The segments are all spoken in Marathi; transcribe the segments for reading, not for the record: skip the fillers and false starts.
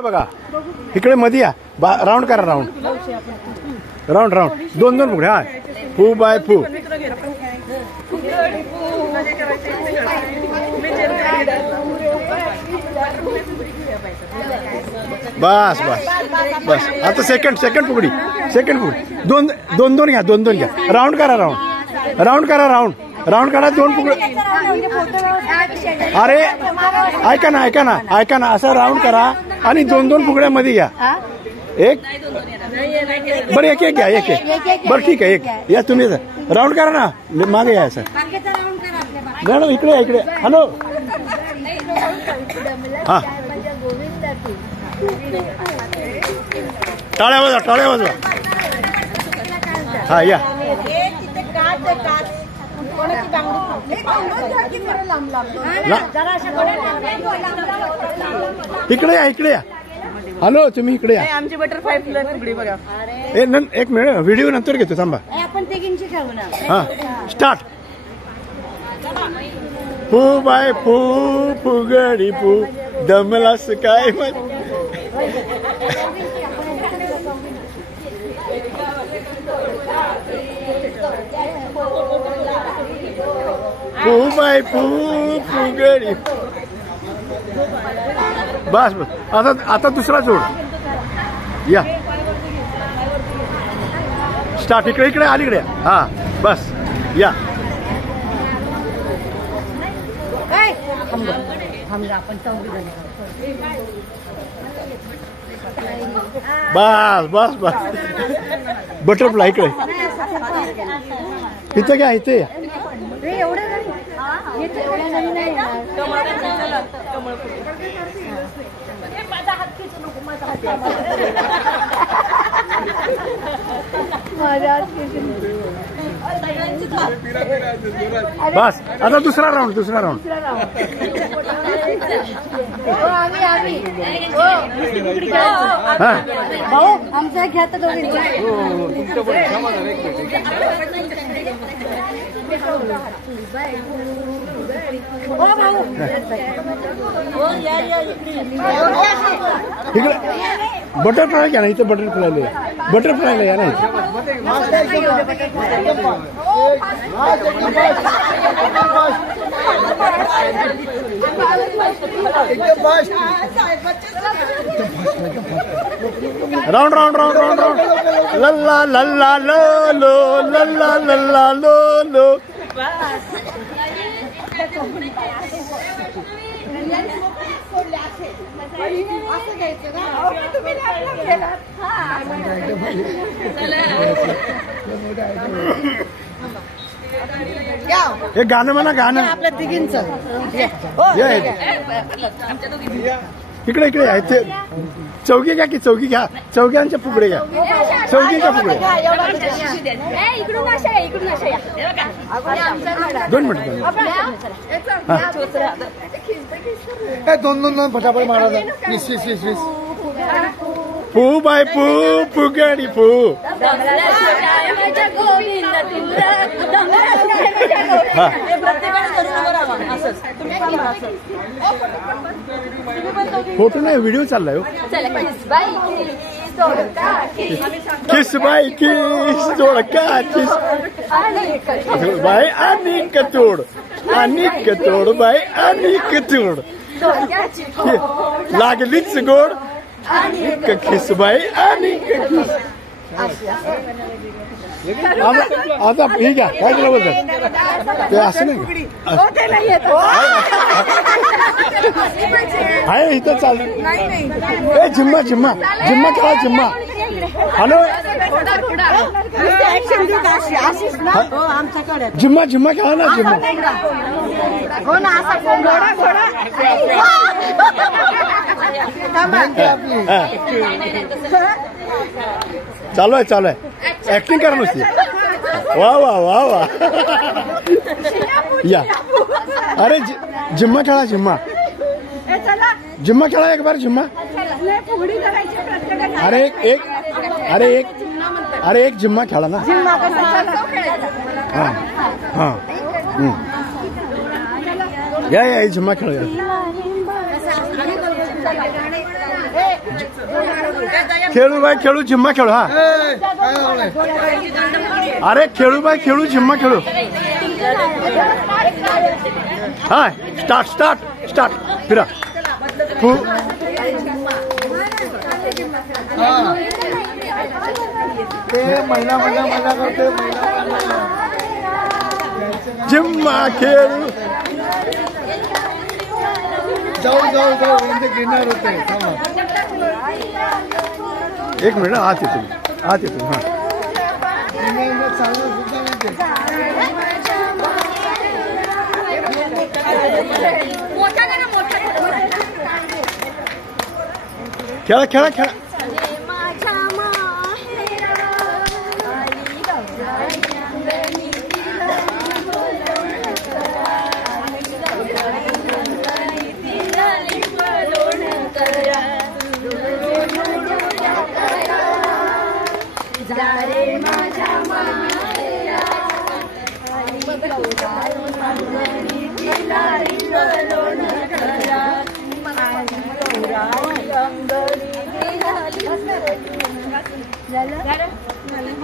बघा इकडे मध्ये या राऊंड करा राऊंड राऊंड राऊंड दोन दोन फुगडे हा फू बाय फू बस बस बस आता सेकंड फुगडी दोन दोन दोन घ्या दोन दोन घ्या राऊंड करा राऊंड करा राऊंड करा दोन फुगडे अरे ऐका ना असं राऊंड करा आणि दोन दोन फुगड्यामध्ये घ्या एक बरं एक घ्या एक बरं ठीक आहे एक या तुम्ही राऊंड करा ना मागे या सर मॅडम इकडे हॅलो हा टाळ्या वाजवा हा या इकडे या हॅलो तुम्ही इकडे या आमची बटरफ्लाय फुगडी बघा एक मिनिट व्हिडिओ नंतर घेतो थांबा आपण तिघींची ठेवू ना हा स्टार्ट फू बाय फू फुगडी फू दमलास काय फू बाय फू फुगडी बस आता दुसरा जोड या स्टार्ट इकडे अलीकडे हा बस या बस बटरफ्लाय इकडे इथे घ्या इथे या बस आता दुसरा राऊंड भाऊ आमचा घ्या तर इकडे बटरफ्लाय घ्या ना इथे बटरफ्लायला या ना राऊंड लल्ला लल्ला लो लल्ला लल्ला लो हे गाणं म्हणा गाणं आपल्या तिघींचं इकडे इथे चौकी घ्या की चौघ्यांच्या फुगडे घ्या चौघीच्या फुगडे दोन मिनिट दोन फटाफट मारा फू बाय फू फुगडी फू फोटो नाही व्हिडिओ चाललाय हो किस बाई किस जोडका किस बाई आणि कचोड बाई आणि कचोड लागलीच गोड किस बाई आणि आता ठीक आहे काय केलं बोलतात ते असं नाही आहे इथं चालू जिम्मा खेळा हॅलो जिम्मा खेळा ना चालू आहे ऍक्टिंग करा नुसती वा या अरे जिम्मा खेळा एक बार जिम्मा अरे एक जिम्मा खेळा ना या जिम्मा खेळूया खेळू बाय खेळू झिम्मा खेळू हा अरे खेळू बाय खेळू झिम्मा खेळू हा स्टार्ट स्टार्ट स्टार्ट फिरा महिला करते झिम्मा खेळू जाऊ घेणार होते एक मिनिट आत येतो हा खेळा खेळा खेळा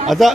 आता